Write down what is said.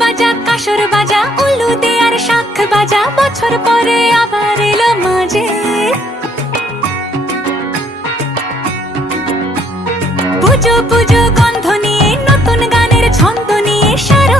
বাজা কাসর বাজা উলু দে আর শাখ বাজা, বছর পরে আবার এলো মাঝে। পুজো পুজো গন্ধ নিয়ে নতুন গানের ছন্দ নিয়ে সারা